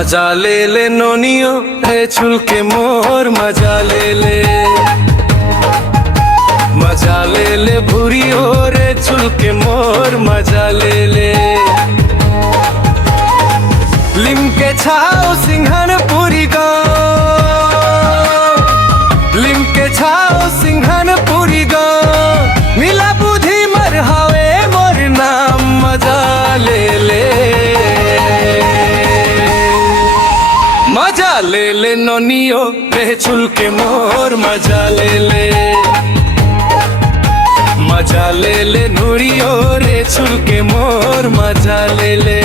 मजा ले ले नोनियो रे छुल के मोर मजा ले ले, मजा ले ले भूरियो रे छुल के मोर मजा ले ले। लिमके छाओ सिंघन पूरी गाँव, लिमके छाओ सिंघन पूरी गाँव, मिला बुद्धि मर हावे मोर नाम मजा ले ले, मजा ले ले नोनियो रे छुल के मोर मजा ले ले, मजा ले ले नूरियो रे छुल के मोर मजा ले ले।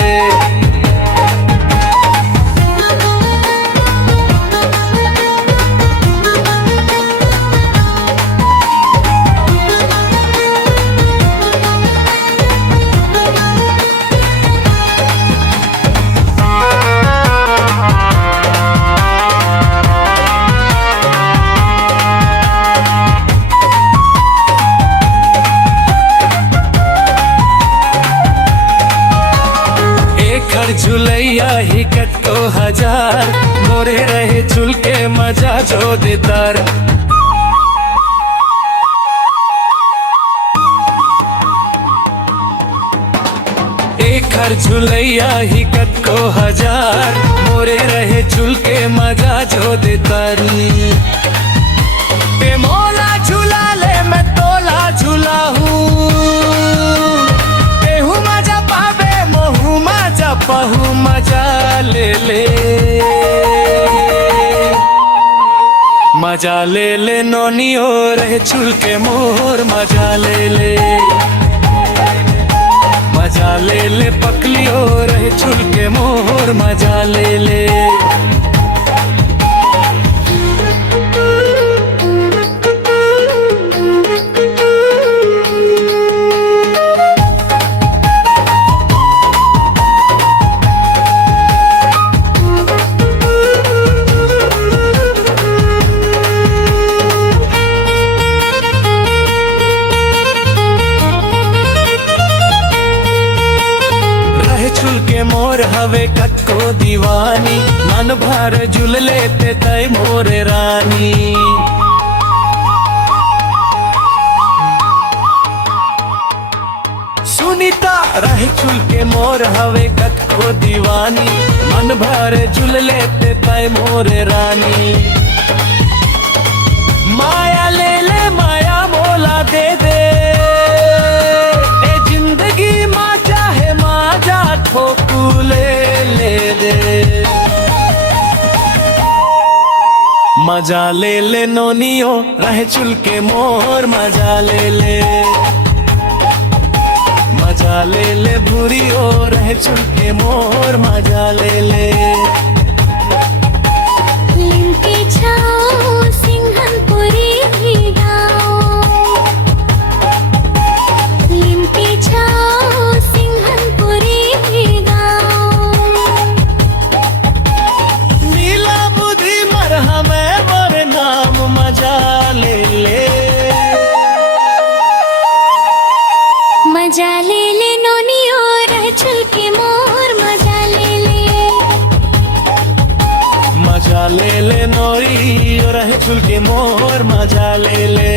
झुलैया ही कटको हजार, मोरे रहे झुल के मजा जो देतार। एक हर झुलैया ही कटको हजार, मोरे रहे झुल के मजा जो देतारी। ते मोला झुला ले मैं तोला झुला हूँ, पहू मजा ले ले, मजा ले ले नोनियो रे छुल के मोर मजा ले ले, मजा ले ले पकलियो रे छुल के मोर मजा ले ले। छुल के मोर हवे कटको दीवानी, मन भर झुल लेते तय मोरे रानी। सुनीता रहे छुल के मोर हवे कटको दीवानी, मन भर झुल लेते तय मोरे रानी। माया ले ले माया मोला दे दे, ठोकू ले ले दे, मजा ले ले नोनियो रहे चुल के मोर मजा ले ले, मजा ले ले भूरियो रहे चुल के मोर मजा ले ले। मजा ले ले नोनियो रह चुल के मोर मजा ले ले, मजा ले ले नोरी रह चुल के मोर मजा ले ले।